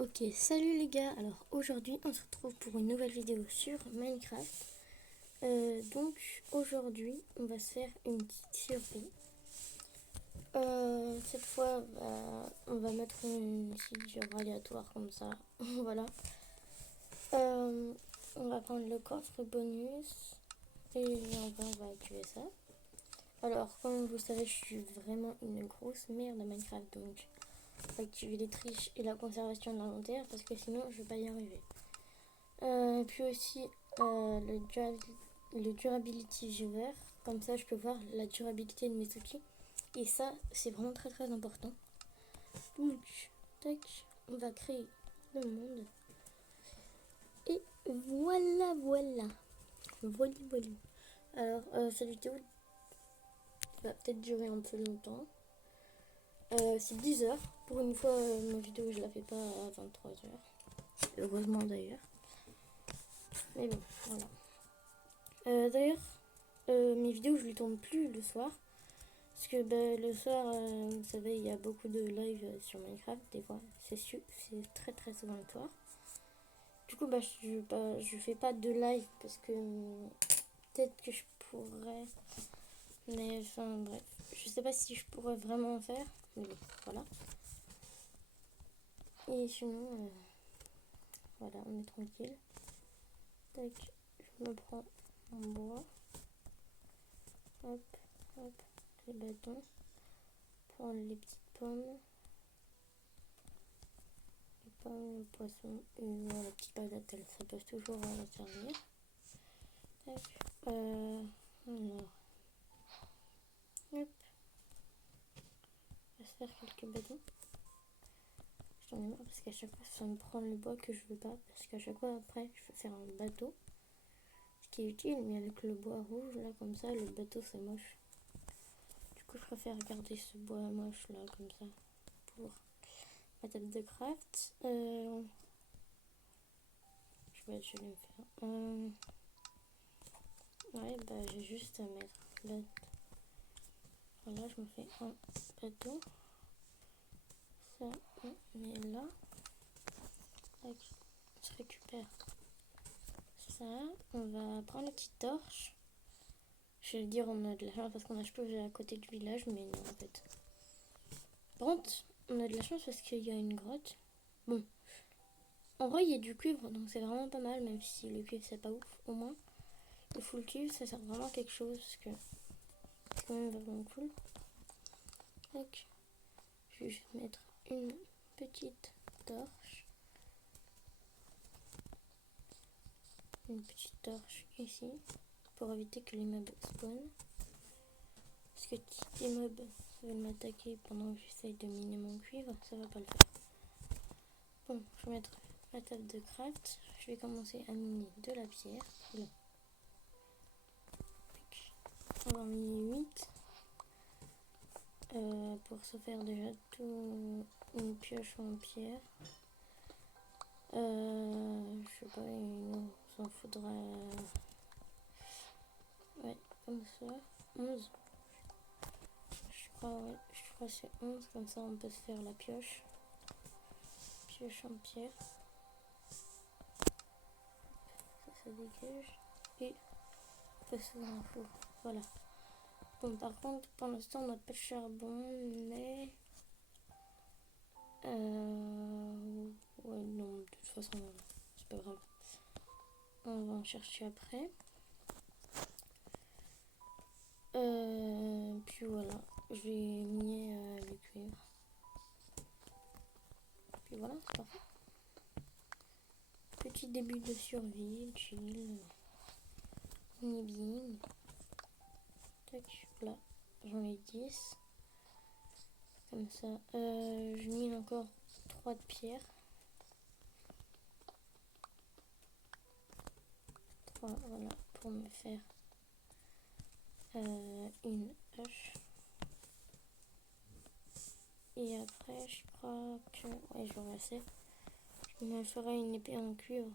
Ok, salut les gars, alors aujourd'hui on se retrouve pour une nouvelle vidéo sur Minecraft. Donc aujourd'hui on va se faire une petite survie. Cette fois on va mettre une figure aléatoire comme ça, voilà. On va prendre le coffre bonus et on va activer ça. Alors comme vous savez je suis vraiment une grosse merde à Minecraft, donc activer les triches et la conservation de l'inventaire parce que sinon je vais pas y arriver. Puis aussi le durability viewer, comme ça je peux voir la durabilité de mes outils et ça c'est vraiment très très important. Donc tac, on va créer le monde et voilà. Alors cette vidéo va peut-être durer un peu longtemps. C'est 10 heures. Pour une fois, ma vidéo, je la fais pas à 23 heures. Heureusement d'ailleurs. Mais bon, voilà. D'ailleurs, mes vidéos, je les tourne plus le soir. Parce que le soir, vous savez, il y a beaucoup de live sur Minecraft. Des fois, c'est très très souvent le soir. Du coup, je fais pas de live parce que peut-être que je pourrais. Mais enfin, bref. Je sais pas si je pourrais vraiment en faire. Mais bon, voilà. Et sinon, voilà, on est tranquille. Tac, je me prends en bois. Hop, hop, les bâtons. Prendre les petites pommes. Les pommes, le poisson et la petite bagatelle. Ça peut toujours servir. Tac, alors. Hop. On va se faire quelques bâtons. J'en ai marre parce qu'à chaque fois, ça me prend le bois que je veux pas. Parce qu'à chaque fois, après, je veux faire un bateau. Ce qui est utile, mais avec le bois rouge, là, comme ça, le bateau, c'est moche. Du coup, je préfère garder ce bois moche, là, comme ça, pour ma table de craft. Je vais me faire. Ouais, j'ai juste à mettre là. Voilà, je me fais un bateau. Ça, on met là. Tac, je récupère ça. On va prendre une petite torche. Je vais le dire, on a de la chance parce qu'on a explosé à côté du village, mais non, en fait. Par contre, on a de la chance parce qu'il y a une grotte. Bon, en vrai, il y a du cuivre, donc c'est vraiment pas mal, même si le cuivre c'est pas ouf, au moins. Le full cuivre, ça sert vraiment à quelque chose parce que c'est quand même vraiment cool. Donc, je vais juste mettre une petite torche. Une petite torche ici pour éviter que les mobs spawnent. Parce que si les mobs veulent m'attaquer pendant que j'essaye de miner mon cuivre, ça va pas le faire. Bon, je vais mettre ma table de craft. Je vais commencer à miner de la pierre. Là. On va en miner 8. Pour se faire déjà tout une pioche en pierre. Je sais pas, il s'en faudra. Ouais, comme ça. 11. Je crois que c'est 11. Comme ça, on peut se faire la pioche. Pioche en pierre. Ça dégage. Et on peut se faire un four. Voilà. Bon, par contre, pour l'instant, on n'a pas de charbon, mais. Ouais, non, de toute façon, c'est pas grave. On va en chercher après. Puis voilà, je vais miner le cuivre. Puis voilà, c'est parfait. Petit début de survie, chill. On est bien. Tac, là, j'en ai 10. Comme ça. Je mine encore 3 de pierre. 3, voilà, pour me faire une hache. Et après, je crois que. Ouais, j'aurai assez. Je me ferai une épée en cuivre.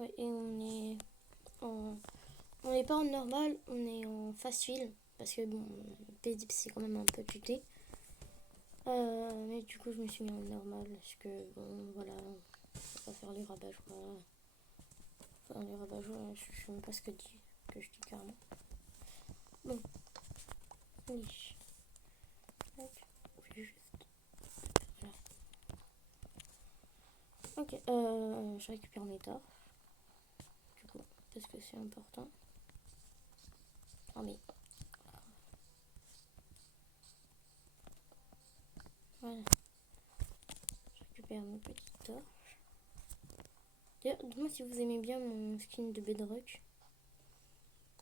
Ouais, et on est en. On n'est pas en normal, on est en facile. Parce que bon, paisible c'est quand même un peu tuté. Mais du coup, je me suis mis en normal parce que, bon, voilà, on va pas faire les rabat-joie. Enfin, les rabat-joie, je sais même pas ce que je dis carrément. Bon, oui. Hop, je vais juste. Voilà. Ok, je récupère mes torches. Du coup, parce que c'est important. Ah, mais. Voilà. Je récupère mes petites torches. D'ailleurs, dites-moi si vous aimez bien mon skin de Bedrock.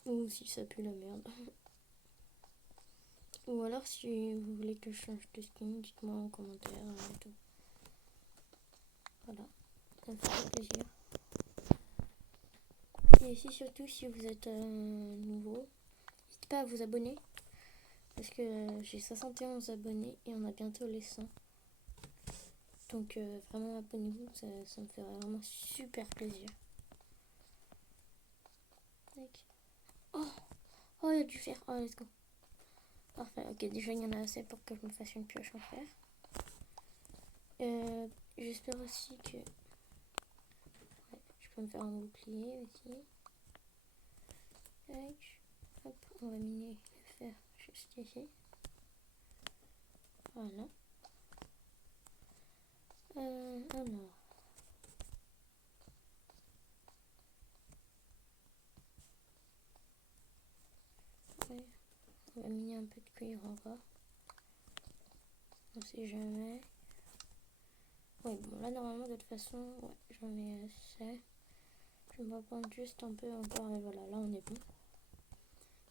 Ou si ça pue la merde. Ou alors si vous voulez que je change de skin, dites-moi en commentaire et tout. Voilà, ça me fait plaisir. Et si surtout si vous êtes nouveau, n'hésitez pas à vous abonner. Parce que j'ai 71 abonnés et on a bientôt les 100. Donc vraiment abonnez-vous, ça me ferait vraiment super plaisir. Oh, oh il y a du fer, oh let's go. Parfait, ok, déjà il y en a assez pour que je me fasse une pioche en fer. J'espère aussi que je peux me faire un bouclier aussi. Hop, on va miner le fer juste ici. Voilà. Alors. Ouais, on va miner un peu de cuivre encore. On sait jamais. Ouais, bon là normalement de toute façon, ouais, j'en ai assez. Je vais prendre juste un peu encore et voilà, là on est bon.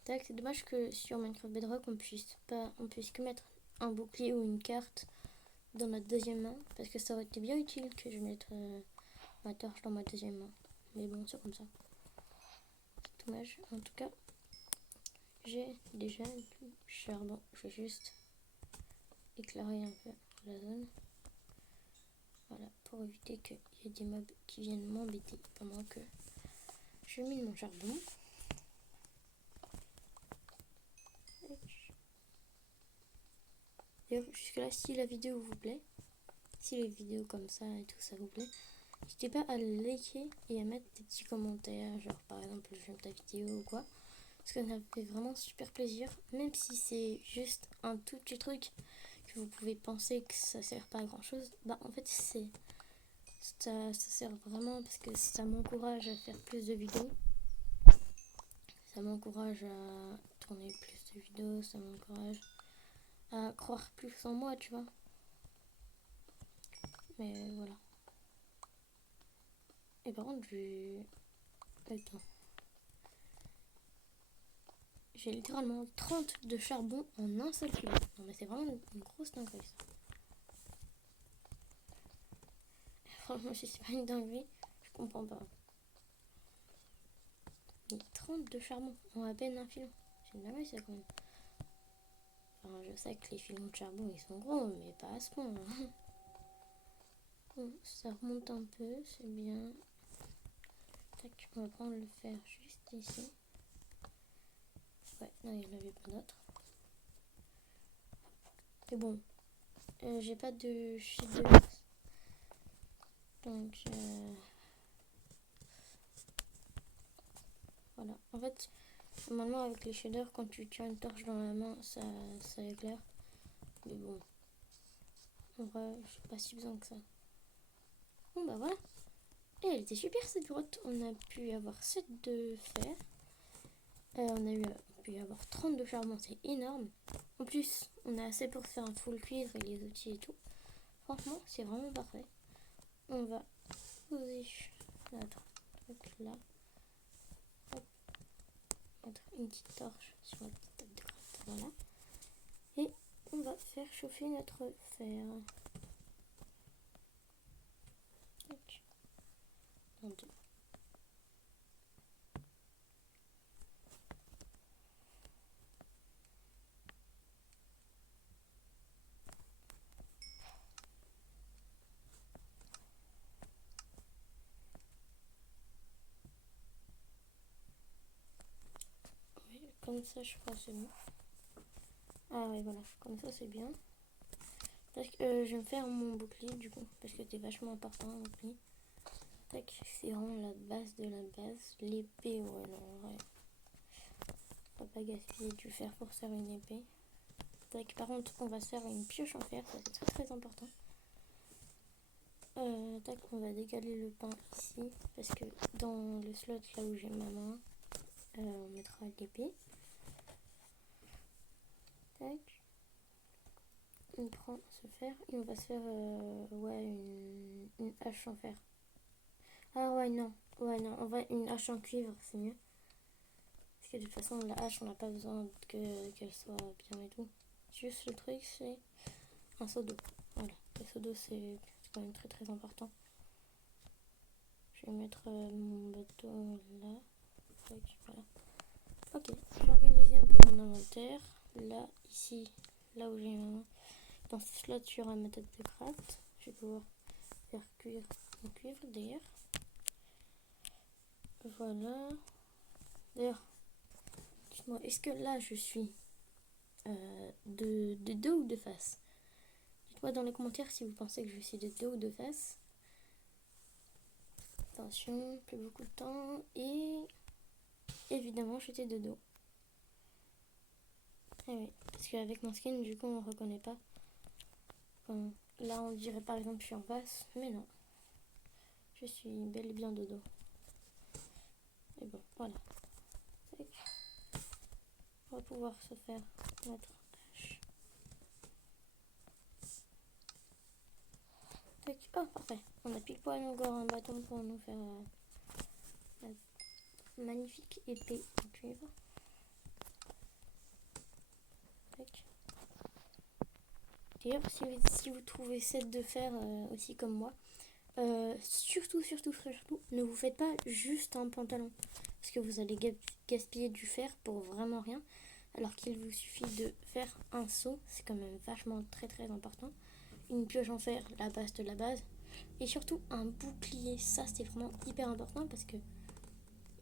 Tac, c'est dommage que sur Minecraft Bedrock on puisse que mettre un bouclier ou une carte dans notre deuxième main. Parce que ça aurait été bien utile que je mette ma torche dans ma deuxième main. Mais bon, c'est comme ça. C'est dommage. En tout cas, j'ai déjà du charbon. Je vais juste éclairer un peu la zone. Voilà, pour éviter qu'il y ait des mobs qui viennent m'embêter pendant que je mine mon charbon. D'ailleurs, jusque là, si la vidéo vous plaît, si les vidéos comme ça et tout ça vous plaît, n'hésitez pas à liker et à mettre des petits commentaires, genre par exemple j'aime ta vidéo ou quoi. Parce que ça me fait vraiment super plaisir, même si c'est juste un tout petit truc que vous pouvez penser que ça sert pas à grand chose. Bah en fait ça sert vraiment parce que ça m'encourage à faire plus de vidéos. Ça m'encourage à tourner plus de vidéos, ça m'encourage à croire plus en moi, tu vois. Mais voilà. Et par contre, attends. J'ai littéralement 30 de charbon en un seul kilo. Non mais c'est vraiment une grosse dinguerie ça. Franchement, si c'est pas une dinguerie, je comprends pas. Mais 30 de charbon en à peine un filon. C'est une dinguerie ça quand même. Enfin, je sais que les filons de charbon ils sont gros, mais pas à ce point. Hein. Bon, ça remonte un peu, c'est bien. Tac, on va prendre le fer juste ici. Ouais, non, il n'y en avait pas d'autres. Mais bon, j'ai pas de sheet de verse. Donc, voilà. En fait, normalement, avec les shaders, quand tu tiens une torche dans la main, ça éclaire. Mais bon, en vrai, j'ai pas si besoin que ça. Bon, bah voilà. Et elle était super cette grotte. On a pu avoir 7 de fer. On a pu avoir 30 de charbon, c'est énorme. En plus, on a assez pour faire un full cuivre et les outils et tout. Franchement, c'est vraiment parfait. On va poser notre truc là. Hop. Mettre une petite torche sur la petite table de grotte. Voilà. Et on va faire chauffer notre fer. Tac. Un, deux. Oui, comme ça je crois c'est bon. Ah oui voilà, comme ça c'est bien. Tac, je vais me faire mon bouclier du coup, parce que c'est vachement important un bouclier. Tac, c'est vraiment la base de la base. L'épée, ouais, non, en vrai. On va pas gaspiller du fer pour se faire une épée. Tac, par contre, on va se faire une pioche en fer, ça c'est très très important. Tac, on va décaler le pain ici, parce que dans le slot là où j'ai ma main, on mettra l'épée. Tac. On prend ce fer et on va se faire ouais, une hache en fer. Ah ouais, non, on va une hache en cuivre, c'est mieux. Parce que de toute façon, la hache, on n'a pas besoin qu'elle soit bien et tout. Juste le truc, c'est un seau d'eau. Voilà, le seau d'eau, c'est quand même très très important. Je vais mettre mon bateau là. Tac, voilà. Ok, je vais organiser un peu mon inventaire. Là, ici, là où j'ai ma main. Dans ce slot, il y aura ma tête de craft. Je vais pouvoir faire cuire mon cuivre d'ailleurs. Voilà. D'ailleurs, dites-moi, est-ce que là je suis de dos ou de face? Dites-moi dans les commentaires si vous pensez que je suis de dos ou de face. Attention, plus beaucoup de temps. Et évidemment, j'étais de dos. Eh oui, parce qu'avec mon skin, du coup, on ne reconnaît pas. Enfin, là, on dirait par exemple que je suis en face, mais non. Je suis bel et bien de dos. Et bon, voilà. On va pouvoir se faire notre hache. Tac. Oh, parfait. On a pile poil encore un bâton pour nous faire la magnifique épée en cuivre. Tac. D'ailleurs, si vous trouvez celle de fer aussi comme moi, surtout, ne vous faites pas juste un pantalon. Parce que vous allez gaspiller du fer pour vraiment rien. Alors qu'il vous suffit de faire un seau. C'est quand même vachement très très important. Une pioche en fer, la base de la base. Et surtout un bouclier. Ça, c'est vraiment hyper important parce que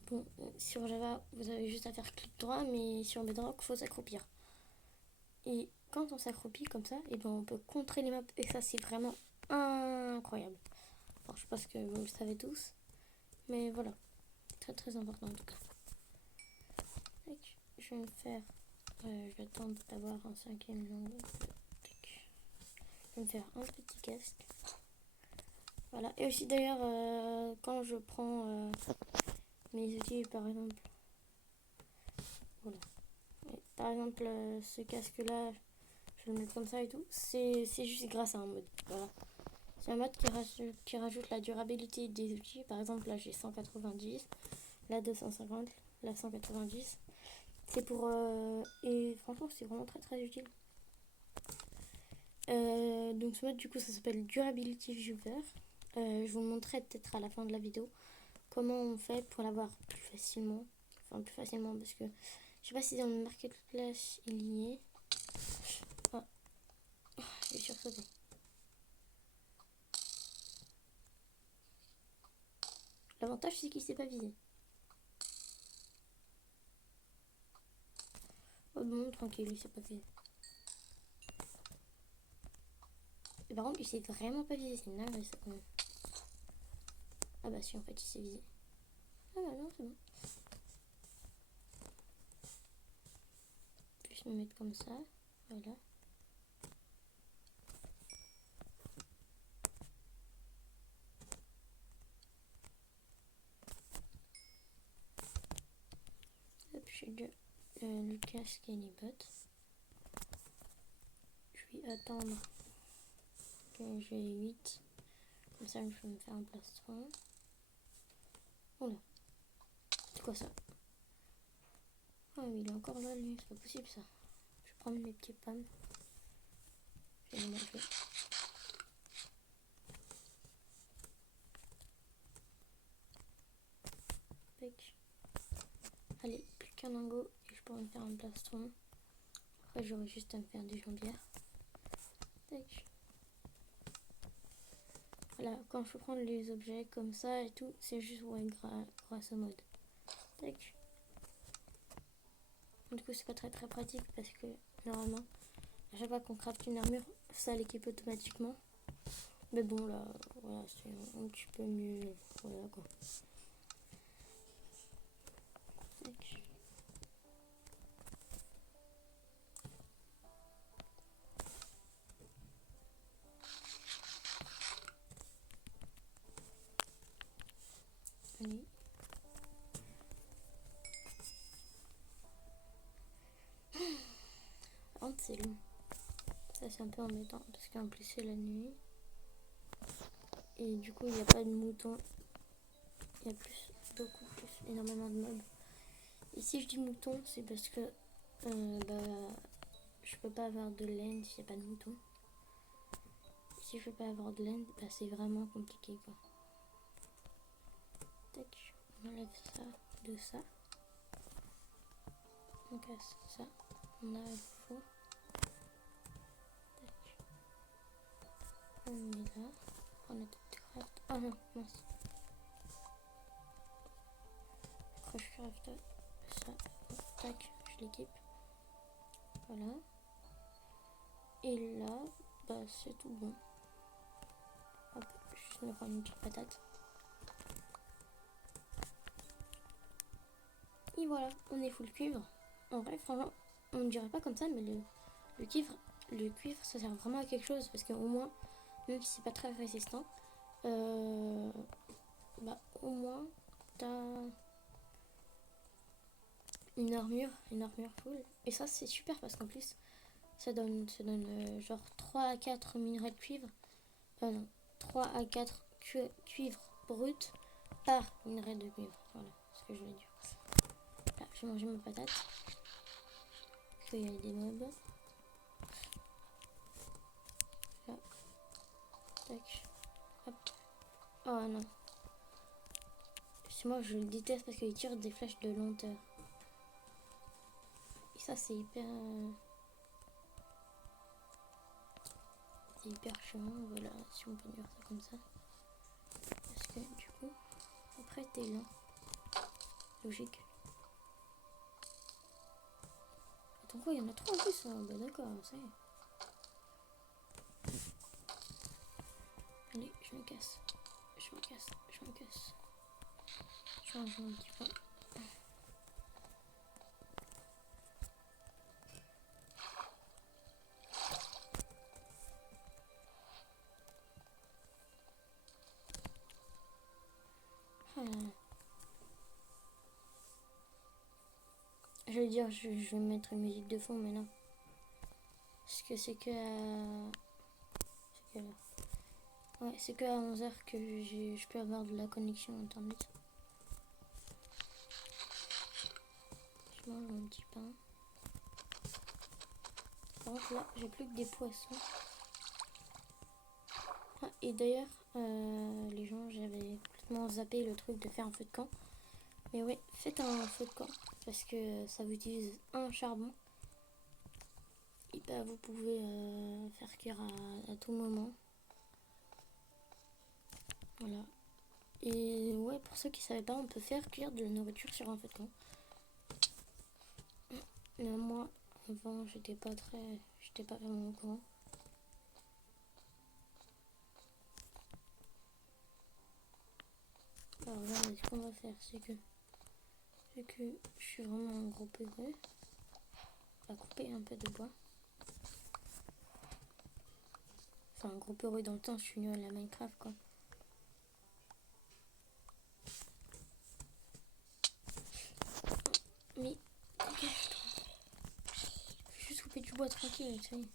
bon, sur Java, vous avez juste à faire clic droit. Mais sur Bedrock, il faut s'accroupir. Et quand on s'accroupit comme ça, et ben on peut contrer les maps. Et ça, c'est vraiment incroyable. Alors, je pense que vous le savez tous. Mais voilà. Très très important en tout cas. Je vais me faire... je vais attendre d'avoir un 5e langue. Je vais me faire un petit casque. Voilà. Et aussi d'ailleurs, quand je prends mes outils, par exemple... Voilà. Et, par exemple, ce casque-là, je vais le mettre comme ça et tout. C'est juste grâce à un mode. Voilà. C'est un mode qui rajoute la durabilité des outils. Par exemple, là j'ai 190, là 250, là 190. C'est pour... et franchement, c'est vraiment très très utile. Donc ce mode, du coup, ça s'appelle Durability Viewer. Je vous le montrerai peut-être à la fin de la vidéo comment on fait pour l'avoir plus facilement. Enfin, plus facilement parce que je sais pas si dans le marketplace il y est. Ah, j'ai sursauté. L'avantage, c'est qu'il s'est pas visé. Oh bon, tranquille, il s'est pas visé. Et par contre, il s'est vraiment pas visé, c'est navré ça quand même. Ah bah si, en fait, il s'est visé. Ah bah non, c'est bon. Je vais juste me mettre comme ça, voilà. Hop, j'ai le casque et les bottes. Je vais attendre que j'ai 8. Comme ça, je peux me faire un plastron. Oula. C'est quoi ça? Ah mais il est encore là, lui. C'est pas possible, ça. Je vais prendre mes petits pommes. Je vais les manger. Tac. Allez, plus qu'un lingot et je pourrais me faire un plastron. Après, j'aurais juste à me faire des jambières. Tac. Voilà, quand je peux prendre les objets comme ça et tout, c'est juste ouais, grâce au mode. Tac. Du coup, c'est pas très très pratique parce que normalement, à chaque fois qu'on craft une armure, ça l'équipe automatiquement. Mais bon là, voilà, c'est un petit peu mieux. Voilà quoi. Allez. C'est long. Ça c'est un peu embêtant parce qu'en plus c'est la nuit. Et du coup il n'y a pas de moutons. Il y a beaucoup plus, énormément de mobs. Et si je dis moutons, c'est parce que je peux pas avoir de laine s'il n'y a pas de moutons. Si je peux pas avoir de laine, c'est vraiment compliqué quoi. Tac, on enlève ça de ça. On casse ça. On a le faux. Tac. On met là. On a tout craft. Oh non, mince. Craft ça. Tac, je l'équipe. Voilà. Et là, c'est tout bon. Hop, juste me prendre une petite patate. Et voilà, on est full cuivre. En vrai, franchement, on ne dirait pas comme ça, mais le cuivre, ça sert vraiment à quelque chose. Parce qu'au moins, même si c'est pas très résistant, au moins, t'as une armure full. Et ça, c'est super parce qu'en plus, ça donne genre 3 à 4 minerais de cuivre. Non, 3 à 4 cuivres bruts par minerai de cuivre. Voilà ce que je voulais dire. Là, j'ai mangé ma patate. Parce qu'il y a des mobs. Là. Tac. Hop. Oh non. Moi, je le déteste parce qu'il tire des flèches de lenteur. Et ça, c'est hyper... c'est hyper chiant. Voilà, si on peut dire ça comme ça. Parce que du coup, après, t'es lent. Logique. Attends, quoi, il y en a trop en plus. Hein. Bah d'accord, ça y est. Allez, je me casse. Je me casse. Je range un petit peu. Je vais dire, je vais mettre une musique de fond, mais non. Parce que c'est que à... Ouais, c'est que à 11h que je peux avoir de la connexion internet. Je mange mon petit pain. Par contre là, j'ai plus que des poissons. Ah, et d'ailleurs, les gens, j'avais complètement zappé le truc de faire un feu de camp. Mais ouais, faites un feu de camp. Parce que ça vous utilise un charbon. Et vous pouvez faire cuire à tout moment. Voilà. Et ouais, pour ceux qui ne savaient pas, on peut faire cuire de la nourriture sur un feu de camp. Mais moi, avant, j'étais pas vraiment au courant. Alors là, ce qu'on va faire, c'est que je suis vraiment un gros peureux, on va couper un peu de bois. Enfin, un gros peureux dans le temps, je suis nul à la Minecraft, quoi. Mais, dégage-toi. Je vais juste couper du bois tranquille, ça y est.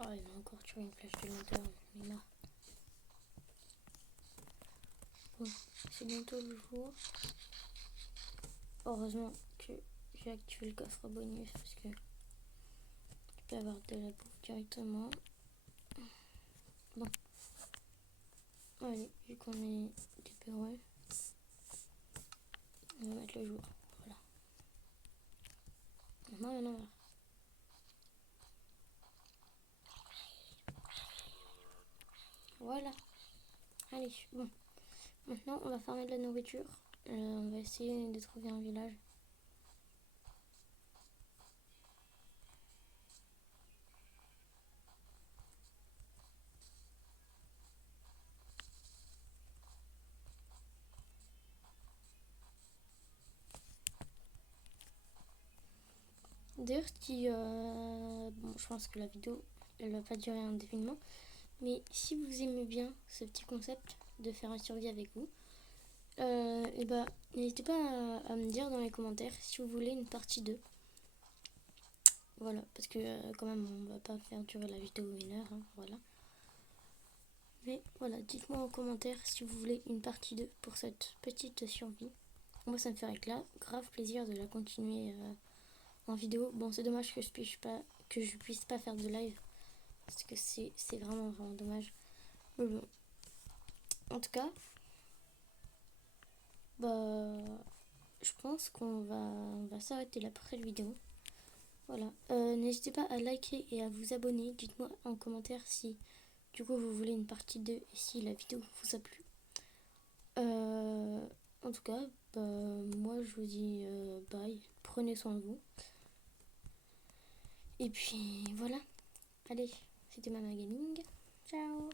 Oh, il m'a encore tué une flèche de lenteur, il est marre. Bon, c'est bientôt le jour. Heureusement que j'ai activé le coffre bonus parce que tu peux avoir de la bouffe directement. Bon. Allez, vu qu'on est des peureux, on va mettre le jour. Voilà. Maintenant, il y en a marre. Voilà. Allez, bon. Maintenant, on va farmer de la nourriture. On va essayer de trouver un village. D'ailleurs, bon, je pense que la vidéo, elle va pas durer indéfiniment. Mais si vous aimez bien ce petit concept de faire un survie avec vous, et bah, n'hésitez pas à me dire dans les commentaires si vous voulez une partie 2. Voilà, parce que quand même, on va pas faire durer la vidéo 1 heure, hein, voilà. Mais voilà, dites-moi en commentaire si vous voulez une partie 2 pour cette petite survie. Moi, ça me ferait grave plaisir de la continuer en vidéo. Bon, c'est dommage que je puisse pas faire de live, parce que c'est vraiment, vraiment dommage. Mais bon, en tout cas, bah, je pense on va s'arrêter là pour cette vidéo. Voilà, n'hésitez pas à liker et à vous abonner. Dites-moi en commentaire si du coup vous voulez une partie 2 et si la vidéo vous a plu. En tout cas, bah, moi je vous dis bye, prenez soin de vous. Et puis voilà, allez, c'était Mama Gaming, ciao.